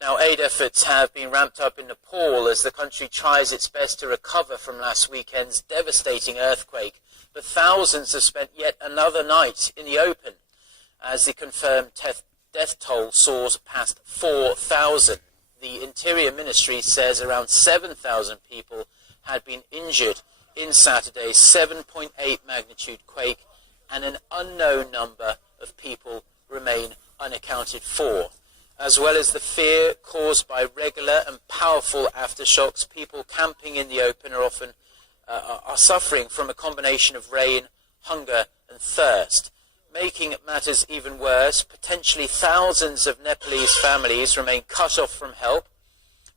Now, aid efforts have been ramped up in Nepal as the country tries its best to recover from last weekend's devastating earthquake. But thousands have spent yet another night in the open as the confirmed death toll soars past 4,000. The Interior Ministry says around 7,000 people had been injured in Saturday's 7.8 magnitude quake, and an unknown number of people remain unaccounted for. As well as the fear caused by regular and powerful aftershocks, people camping in the open are often are suffering from a combination of rain, hunger and thirst. Making matters even worse, potentially thousands of Nepalese families remain cut off from help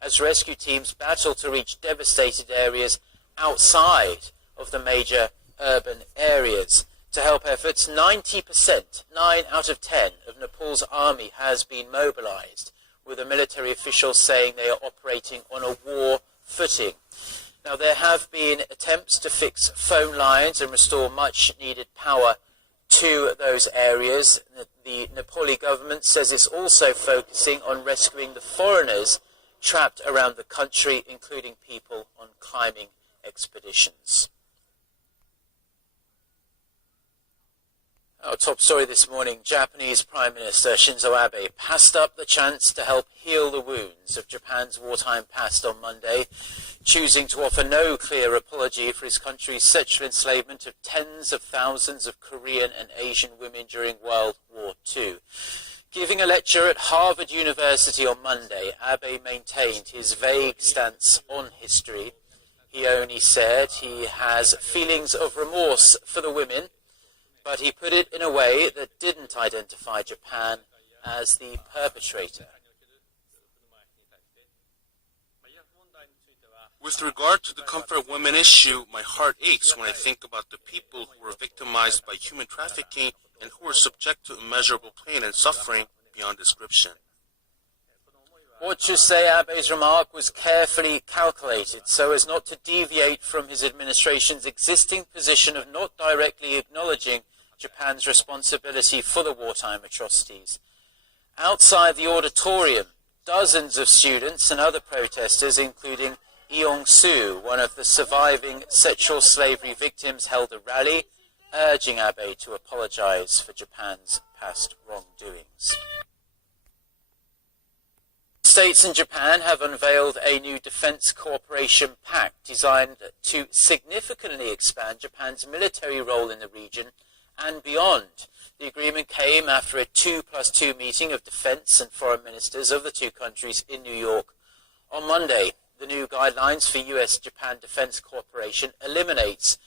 as rescue teams battle to reach devastated areas outside of the major urban areas. To help efforts, 90%, 9 out of 10 of Nepal's army has been mobilized, with the military officials saying they are operating on a war footing. Now, there have been attempts to fix phone lines and restore much-needed power to those areas. The Nepali government says it's also focusing on rescuing the foreigners trapped around the country, including people on climbing expeditions. Our top story this morning, Japanese Prime Minister Shinzo Abe passed up the chance to help heal the wounds of Japan's wartime past on Monday, choosing to offer no clear apology for his country's sexual enslavement of tens of thousands of Korean and Asian women during World War II. Giving a lecture at Harvard University on Monday, Abe maintained his vague stance on history. He only said he has feelings of remorse for the women, but he put it in a way that didn't identify Japan as the perpetrator. With regard to the comfort of women issue, my heart aches when I think about the people who were victimized by human trafficking and who were subject to immeasurable pain and suffering beyond description. Watchers say Abe's remark was carefully calculated so as not to deviate from his administration's existing position of not directly acknowledging Japan's responsibility for the wartime atrocities. Outside the auditorium, dozens of students and other protesters, including Eong-soo, one of the surviving sexual slavery victims, held a rally urging Abe to apologize for Japan's past wrongdoings. States and Japan have unveiled a new defense cooperation pact designed to significantly expand Japan's military role in the region and beyond. The agreement came after a 2+2 meeting of defense and foreign ministers of the two countries in New York on Monday. The new guidelines for US-Japan defense cooperation eliminates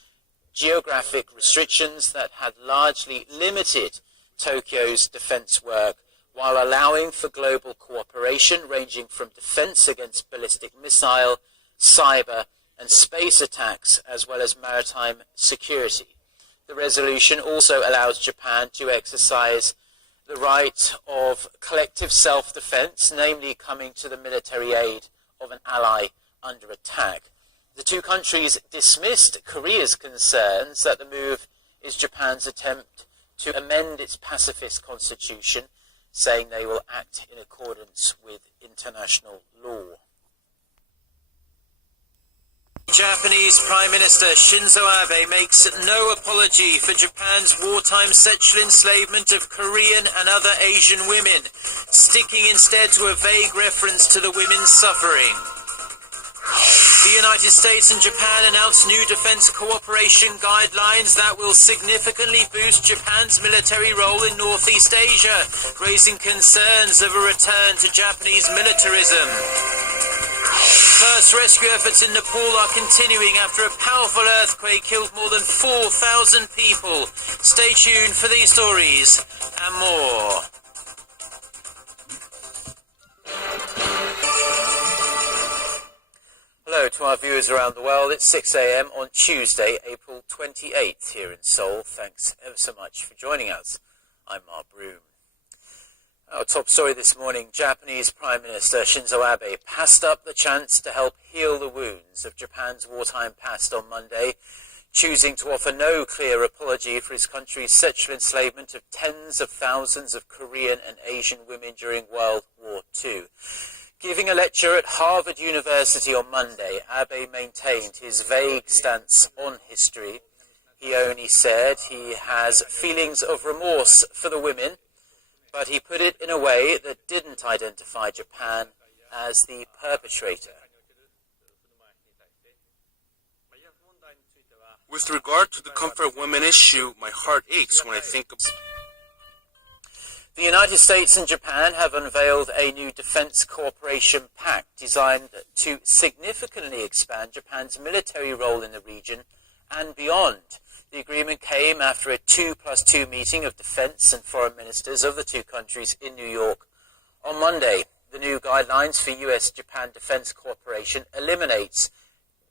geographic restrictions that had largely limited Tokyo's defense work, while allowing for global cooperation ranging from defense against ballistic missile, cyber and space attacks, as well as maritime security. The resolution also allows Japan to exercise the right of collective self-defense, namely coming to the military aid of an ally under attack. The two countries dismissed Korea's concerns that the move is Japan's attempt to amend its pacifist constitution, saying they will act in accordance with international law. Japanese Prime Minister Shinzo Abe makes no apology for Japan's wartime sexual enslavement of Korean and other Asian women, sticking instead to a vague reference to the women's suffering. The United States and Japan announced new defense cooperation guidelines that will significantly boost Japan's military role in Northeast Asia, raising concerns of a return to Japanese militarism. First rescue efforts in Nepal are continuing after a powerful earthquake killed more than 4,000 people. Stay tuned for these stories and more. Hello to our viewers around the world. It's 6 a.m. on Tuesday, April 28th here in Seoul. Thanks ever so much for joining us. I'm Mark Broom. Our top story this morning, Japanese Prime Minister Shinzo Abe passed up the chance to help heal the wounds of Japan's wartime past on Monday, choosing to offer no clear apology for his country's sexual enslavement of tens of thousands of Korean and Asian women during World War II. Giving a lecture at Harvard University on Monday, Abe maintained his vague stance on history. He only said he has feelings of remorse for the women, but he put it in a way that didn't identify Japan as the perpetrator. With regard to the comfort women issue, my heart aches when I think of... The United States and Japan have unveiled a new defense cooperation pact designed to significantly expand Japan's military role in the region and beyond. The agreement came after a 2+2 meeting of defense and foreign ministers of the two countries in New York on Monday. The new guidelines for U.S.-Japan defense cooperation eliminates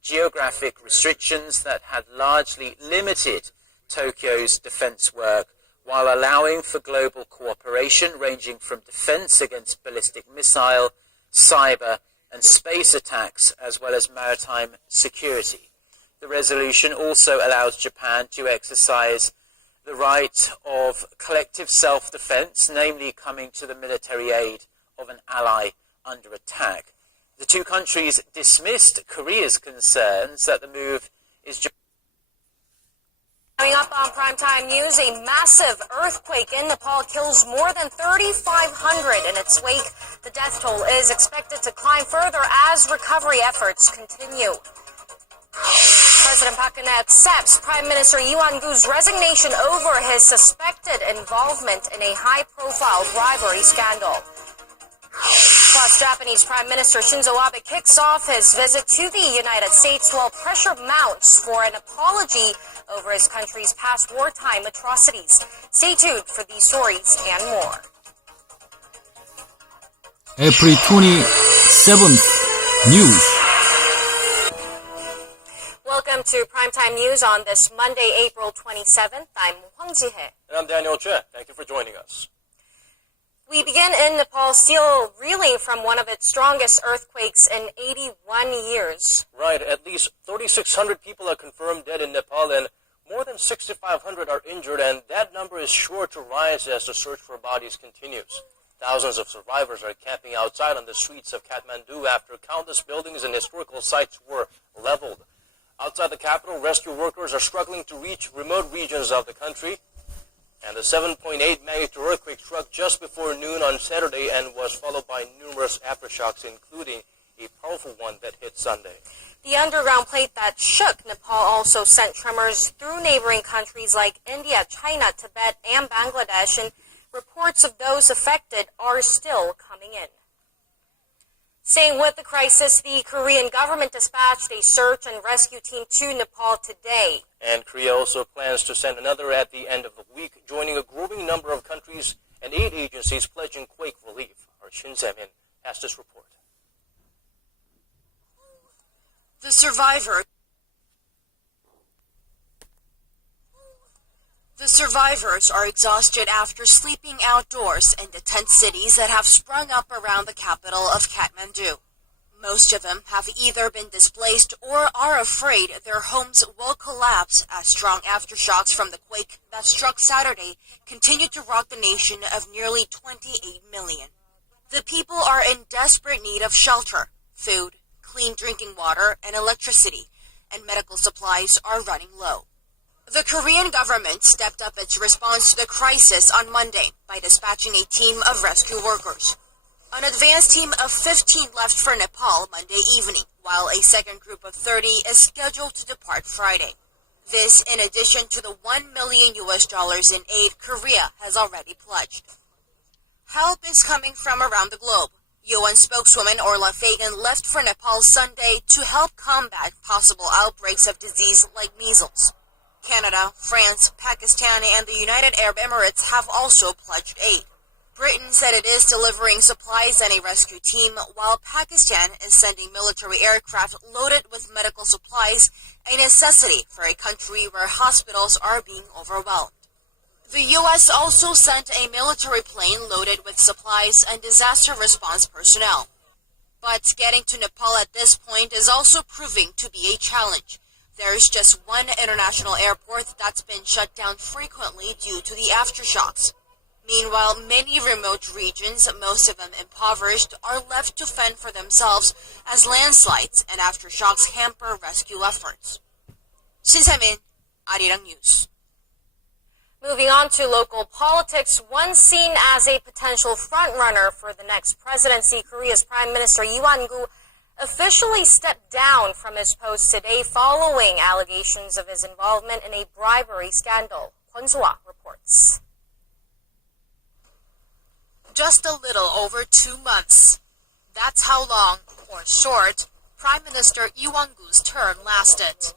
geographic restrictions that had largely limited Tokyo's defense work, while allowing for global cooperation ranging from defense against ballistic missile, cyber, and space attacks, as well as maritime security. The resolution also allows Japan to exercise the right of collective self-defense, namely coming to the military aid of an ally under attack. The two countries dismissed Korea's concerns that the move is... Coming up on Primetime News, a massive earthquake in Nepal kills more than 3,500 in its wake. The death toll is expected to climb further as recovery efforts continue. President Park Geun-hye accepts Prime Minister Lee Wan-gu's resignation over his suspected involvement in a high-profile bribery scandal. Plus, Japanese Prime Minister Shinzo Abe kicks off his visit to the United States while pressure mounts for an apology over his country's past wartime atrocities. Stay tuned for these stories and more. April 27th News. Welcome to Primetime News on this Monday, April 27th. I'm Hwang Ji-hye. And I'm Daniel Choi. Thank you for joining us. We begin in Nepal, still reeling from one of its strongest earthquakes in 81 years. Right, at least 3,600 people are confirmed dead in Nepal and more than 6,500 are injured, and that number is sure to rise as the search for bodies continues. Thousands of survivors are camping outside on the streets of Kathmandu after countless buildings and historical sites were leveled. Outside the capital, rescue workers are struggling to reach remote regions of the country. And the 7.8 magnitude earthquake struck just before noon on Saturday and was followed by numerous aftershocks, including a powerful one that hit Sunday. The underground plate that shook Nepal also sent tremors through neighboring countries like India, China, Tibet, and Bangladesh, and reports of those affected are still coming in. Staying with the crisis, the Korean government dispatched a search and rescue team to Nepal today. And Korea also plans to send another at the end of the week, joining a growing number of countries and aid agencies pledging quake relief. Our Shin Se-min has this report. The survivors are exhausted after sleeping outdoors in the tent cities that have sprung up around the capital of Kathmandu. Most of them have either been displaced or are afraid their homes will collapse as strong aftershocks from the quake that struck Saturday continue to rock the nation of nearly 28 million. The people are in desperate need of shelter, food, clean drinking water, and electricity, and medical supplies are running low. The Korean government stepped up its response to the crisis on Monday by dispatching a team of rescue workers. An advance team of 15 left for Nepal Monday evening, while a second group of 30 is scheduled to depart Friday. This in addition to the $1 million in aid Korea has already pledged. Help is coming from around the globe. UN spokeswoman Orla Fagan left for Nepal Sunday to help combat possible outbreaks of disease like measles. Canada, France, Pakistan, and the United Arab Emirates have also pledged aid. Britain said it is delivering supplies and a rescue team, while Pakistan is sending military aircraft loaded with medical supplies, a necessity for a country where hospitals are being overwhelmed. The U.S. also sent a military plane loaded with supplies and disaster response personnel. But getting to Nepal at this point is also proving to be a challenge. There is just one international airport that's been shut down frequently due to the aftershocks. Meanwhile, many remote regions, most of them impoverished, are left to fend for themselves as landslides and aftershocks hamper rescue efforts. 신세민, 아리랑 뉴스. Moving on to local politics, once seen as a potential frontrunner for the next presidency, Korea's Prime Minister Lee Wan-gu officially stepped down from his post today following allegations of his involvement in a bribery scandal. Kwon So-ah reports. Just a little over 2 months. That's how long, or short, Prime Minister Lee Wan-gu's term lasted.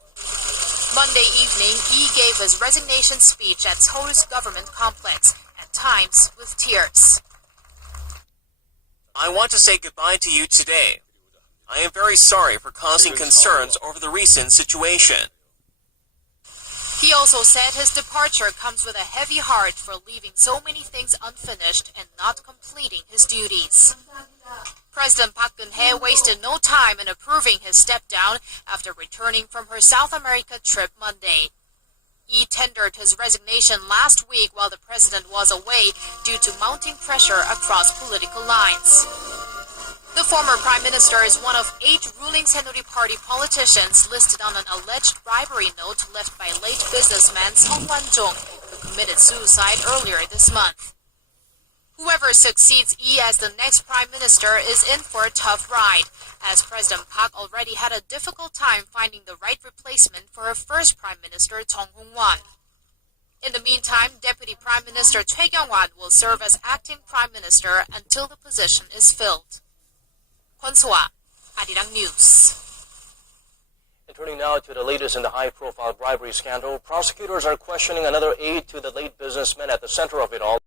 Monday evening, Lee gave his resignation speech at Seoul's government complex, at times with tears. I want to say goodbye to you today. I am very sorry for causing concerns over the recent situation. He also said his departure comes with a heavy heart for leaving so many things unfinished and not completing his duties. President Park Geun-hye wasted no time in approving his step-down after returning from her South America trip Monday. He tendered his resignation last week while the president was away due to mounting pressure across political lines. The former prime minister is one of 8 ruling Saenuri Party politicians listed on an alleged bribery note left by late businessman Song Wan-jong, who committed suicide earlier this month. Whoever succeeds Lee as the next prime minister is in for a tough ride, as President Park already had a difficult time finding the right replacement for her first prime minister, Chung Hong-wan. In the meantime, Deputy Prime Minister Choi Kyung-wan will serve as acting prime minister until the position is filled. Kwon So-ah, Arirang News. And turning now to the latest in the high-profile bribery scandal, prosecutors are questioning another aide to the late businessman at the center of it all.